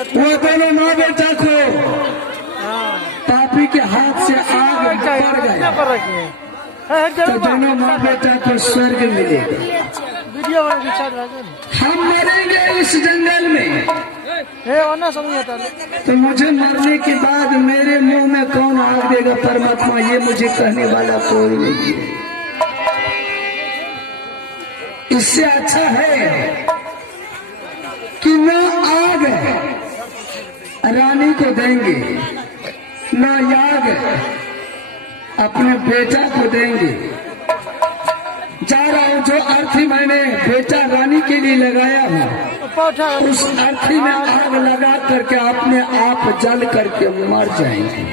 वो दोनों माँ बेटा को पापी के हाथ से आग पड़ गए तो दोनों माँ बेटा को स्वर्ग मिलेगा। हम मरेंगे इस जंगल में तो मुझे मरने के बाद मेरे मुंह में कौन आग देगा परमात्मा, ये मुझे कहने वाला कोई नहीं है। इससे अच्छा है कि न आग रानी को देंगे न याग अपने बेटा को देंगे। जा रहा हूँ जो अर्थी मैंने बेटा रानी के लिए लगाया हूँ उस अर्थी में आग लगा करके अपने आप जल करके मर जाएंगे।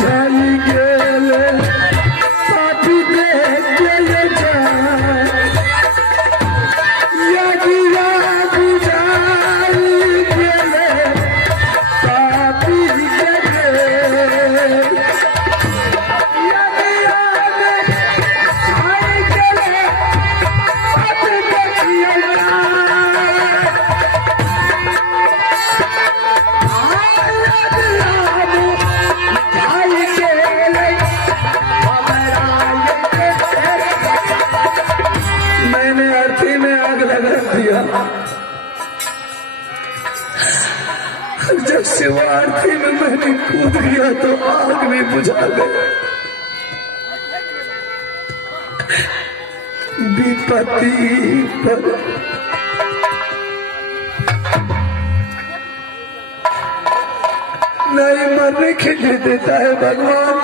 जाई गेले पापी देख के जाए यगिया बुझाई गेले पापी जब शिवार्थी में मैंने कूद गया तो आग भी बुझा गया। विपत्ति पर नहीं मरने के लिए देता है भगवान,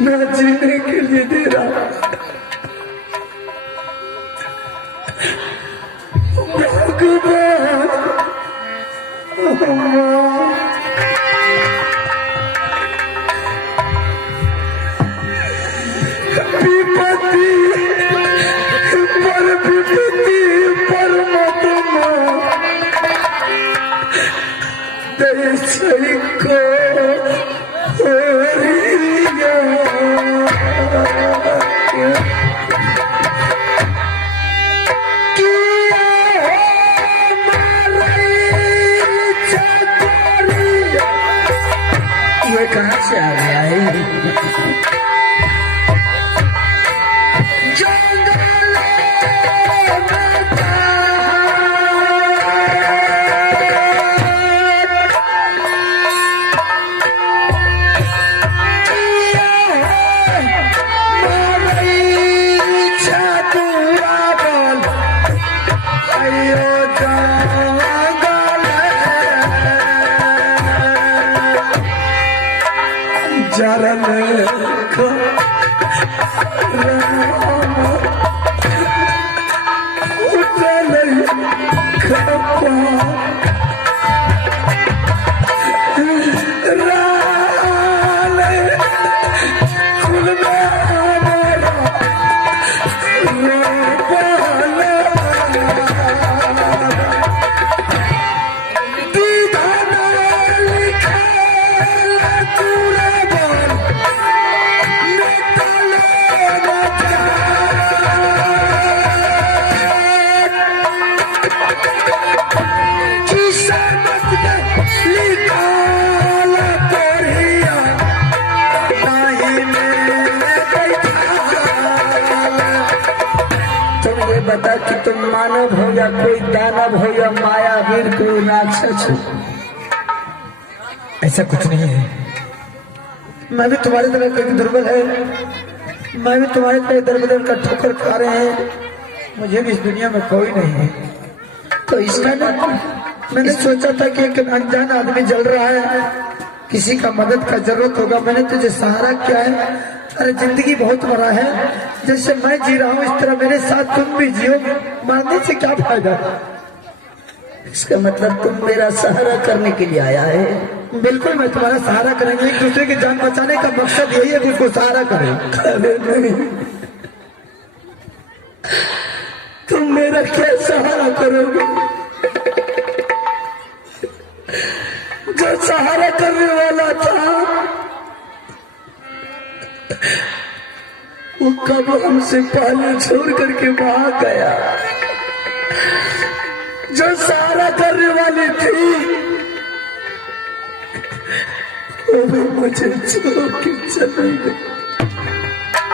न जीने के लिए दे रहा। विपत्ति पर मत देश को ये कहाँ से आ गया है? बता कि तुम मानव हो या कोई दानव हो या मायावीर कोई राक्षस हो? ऐसा कुछ नहीं है। मैं भी तुम्हारी तरह कहीं दुर्बल है, मैं भी तुम्हारी तरह दर बदर का ठोकर खा रहे हैं। मुझे भी इस दुनिया में कोई नहीं है। तो इसका ना मैंने सोचा था कि एक अनजान आदमी जल रहा है, किसी का मदद का जरूरत होगा, मैंने तुझे सहारा किया है। अरे जिंदगी बहुत बड़ा है, जैसे मैं जी रहा हूँ इस तरह मेरे साथ तुम भी जियो। मारने से क्या फायदा? इसका मतलब तुम मेरा सहारा करने के लिए आया है? बिल्कुल, मैं तुम्हारा सहारा करेंगे। एक दूसरे की जान बचाने का मकसद यही है कि उसको सहारा करें। अरे नहीं, तुम मेरा क्या सहारा करोगे? जो सहारा करने वाला था वो कब हमसे पहले छोड़ करके भाग गया। जो सहारा करने वाली थी वो भी मुझे छोड़ के चली गई।